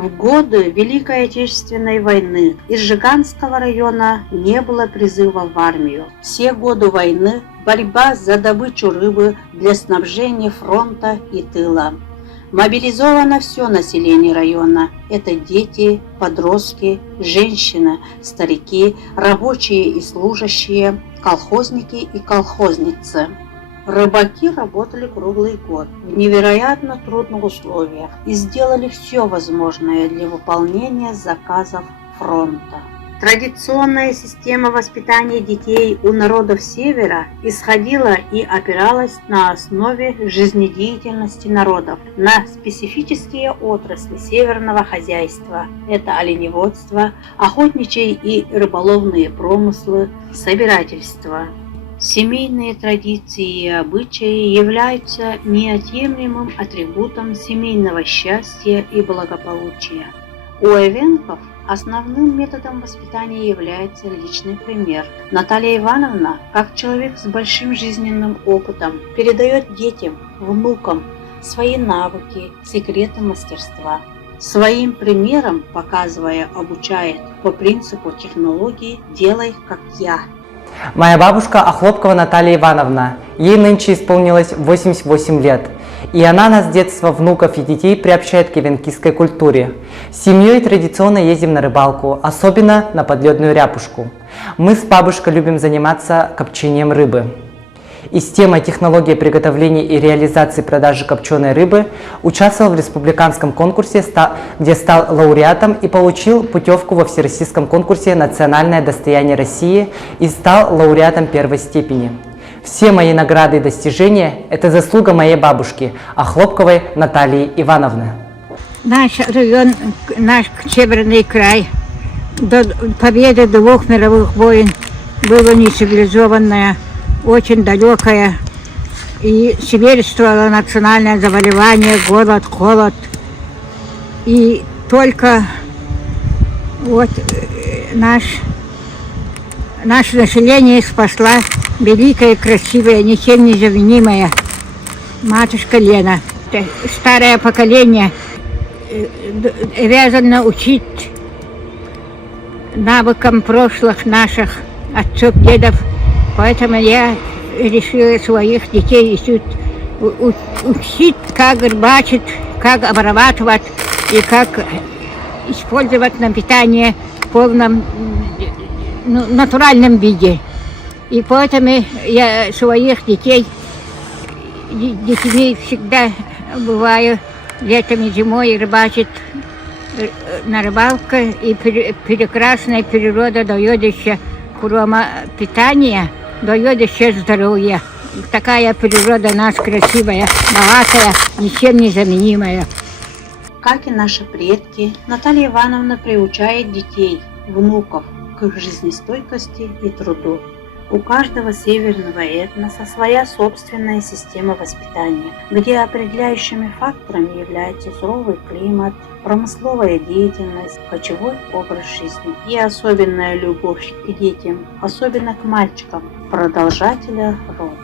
В годы Великой Отечественной войны из Жиганского района не было призыва в армию. Все годы войны борьба за добычу рыбы для снабжения фронта и тыла. Мобилизовано все население района. Это дети, подростки, женщины, старики, рабочие и служащие, колхозники и колхозницы. Рыбаки работали круглый год в невероятно трудных условиях и сделали все возможное для выполнения заказов фронта. Традиционная система воспитания детей у народов Севера исходила и опиралась на основе жизнедеятельности народов, на специфические отрасли северного хозяйства. Это оленеводство, охотничьи и рыболовные промыслы, собирательство. Семейные традиции и обычаи являются неотъемлемым атрибутом семейного счастья и благополучия. У эвенков основным методом воспитания является личный пример. Наталья Ивановна, как человек с большим жизненным опытом, передает детям, внукам свои навыки, секреты мастерства. Своим примером, показывая, обучает по принципу технологии «делай как я». Моя бабушка Охлопкова Наталья Ивановна, ей нынче исполнилось 88 лет, и она нас с детства внуков и детей приобщает к эвенкийской культуре. С семьей традиционно ездим на рыбалку, особенно на подледную ряпушку. Мы с бабушкой любим заниматься копчением рыбы. И с темой технологии приготовления и реализации продажи копченой рыбы участвовал в республиканском конкурсе, где стал лауреатом и получил путевку во всероссийском конкурсе «Национальное достояние России» и стал лауреатом первой степени. Все мои награды и достижения – это заслуга моей бабушки Охлопковой Натальи Ивановны. Наш район, наш Северный край, до победы 2 мировых войн было нецивилизованное, очень далекое, и свирепствовало национальное заболевание, голод, холод. И только вот наше население спасла великая, красивая, ничем не заменимая матушка Лена. Старое поколение обязано учить навыкам прошлых наших отцов, дедов. Поэтому я решила своих детей учить, как рыбачить, как обрабатывать и как использовать на питание в полном натуральном виде. И поэтому я своих детьми всегда бываю летом и зимой рыбачить на рыбалке. И прекрасная природа дает еще, кроме питания, дает еще здоровье. Такая природа у нас красивая, богатая, ничем не заменимая. Как и наши предки, Наталья Ивановна приучает детей, внуков к их жизнестойкости и труду. У каждого северного этноса своя собственная система воспитания, где определяющими факторами являются суровый климат, промысловая деятельность, кочевой образ жизни и особенная любовь к детям, особенно к мальчикам, продолжателя рода.